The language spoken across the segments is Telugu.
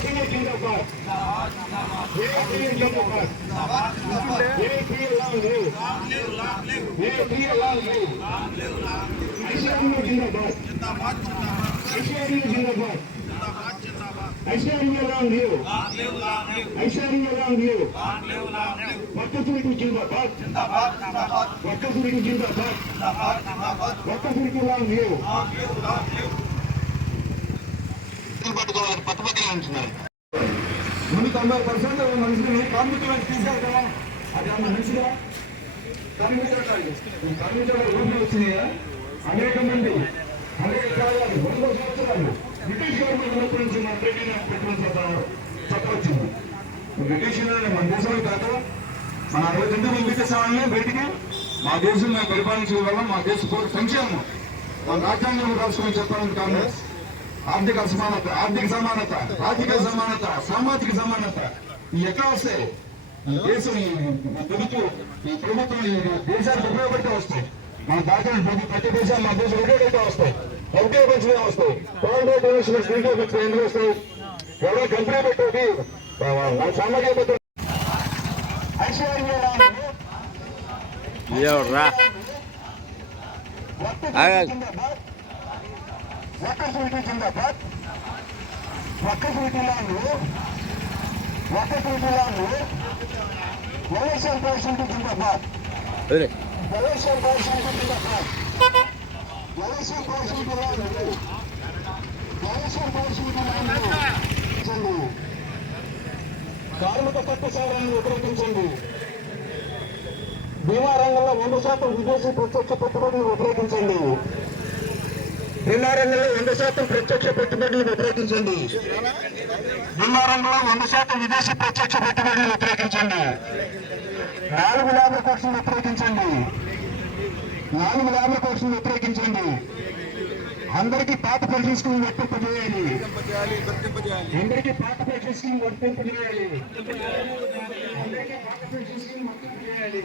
జిందాబాద్ ఏపీఎల్ జిందాబాద్ APL long live APL long జిందాబాద్ ఐశ్వర్య జిందాబాద్ జిందాబాద్ ఒక్కసుడికి జిందాబాద్ ఒక్కసుడికి లాంగ్ లీవ్ పట్టుకోవాలి పట్టుపక్కనే ఉంటున్నారు ముందు తొంభై పర్సెంట్ మనుషులు కార్మికులు తీశారు కదా. అది ఆ మనిషిగా కర్మించడానికి కర్మించడానికి ఊపిరి వచ్చినాయా? అనేక మంది. అనేక కాలాలు వంద సంవత్సరాలు. బ్రిటిష్ గవర్నమెంట్ ఉన్నప్పటి నుంచి మన బ్రిటిష్ పెట్టుకుని చెప్పవచ్చింది బ్రిటిష్ మన దేశంలో కాక మన అరవై తొమ్మిది మంది వాళ్ళని బయటికి మా దేశం మేము పరిపాలించడం వల్ల మా దేశ సంక్షేమం. మన రాజ్యాంగం రాష్ట్రం చెప్పాలని కాంగ్రెస్. ఆర్థిక అసమానత ఆర్థిక సమానత రాజకీయ సమానత సామాజిక సమానత ఎట్లా వస్తాయి? దేశం ఈ ప్రభుత్వం ఈ ప్రభుత్వం ఈ దేశానికి ఉపయోగపడితే వస్తాయి. మన దాఖలు ప్రతి ప్రతి దేశాలు మన దేశం ఉపయోగపడితే వస్తాయి. ఉపయోగించడం వస్తాయి? ఫారెన్ డొనేషన్ స్త్రీకి ఎందుకు వస్తాయి? ఎవరో కంపెనీ పెట్టేది మన సామాజిక భద్రత. ఐశ్వర్య ఎవర్రా ఆగాగు. ఒక్క సీటు జిందాబాద్. ఒక్క సీటు లాంగ్ ఒక్క సీటు లాంగ్ ఎలక్షన్ పేషెంట్ జిందాబాద్. ఎలక్షన్ పేషెంట్ జిందాబాద్. Election patient long election patient long కార్మిక చట్ట సవరణను వ్యతిరేకించండి. బీమా రంగంలో వంద శాతం విదేశీ ప్రత్యక్ష పెట్టుబడులు వ్యతిరేకించండి. బీమా వంద శాతం ప్రత్యక్ష పెట్టుబడులు వ్యతిరేకించండి బీమా వంద శాతం విదేశీ ప్రత్యక్ష పెట్టుబడులు వ్యతిరేకించండి నాలుగు ల్యాబ్ల కోసం వ్యతిరేకించండి నాలుగు ల్యాబ్ల కోసం వ్యతిరేకించండి అందరికీ పాత పెన్షన్ స్కీమ్ వర్తింపజేయాలి అందరికీ పాత పెన్షన్ స్కీమ్ వర్తింపజేయాలి అందరికీ పాత పెన్షన్ స్కీమ్ వర్తింపజేయాలి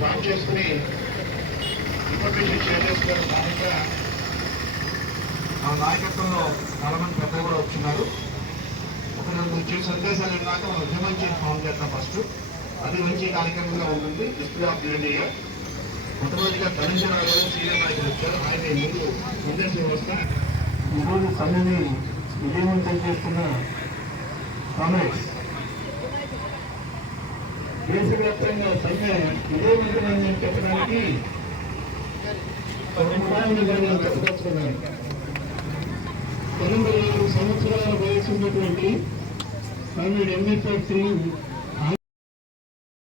మనం చేసుకుని ఇన్ఫర్మేషన్ షేర్ చేస్తున్నారు నాయక ఆ నాయకత్వంలో చాలామంది పెద్ద పెద్దలు కూడా వచ్చినారు ఒక వచ్చే చిన్న సందేశాలు ఉన్నాక మనం ఉద్యమంచి ఫామ్ చేద్దాం ఫస్ట్ అది మంచి కార్యక్రమంగా ఉంటుంది. డిస్ప్లే ఆఫ్ ఇండియా మొట్టమొదటిగా ధనంజయరావు గారు సీనియర్ నాయకులు వచ్చారు. ఆయన ముందు సందేశం వస్తా ఈరోజు సమ్మెని విజయవంతం చేస్తున్న కాంగ్రెస్ దేశవ్యాప్తంగా సమ్మె విజయవంతమైందని చెప్పడానికి నేను చెప్పదలుచుకున్నాను. తొమ్మిది నాలుగు సంవత్సరాల వయసు ఉన్నటువంటి కామ్రేడ్ ఎంఎస్ఆర్ శ్రీ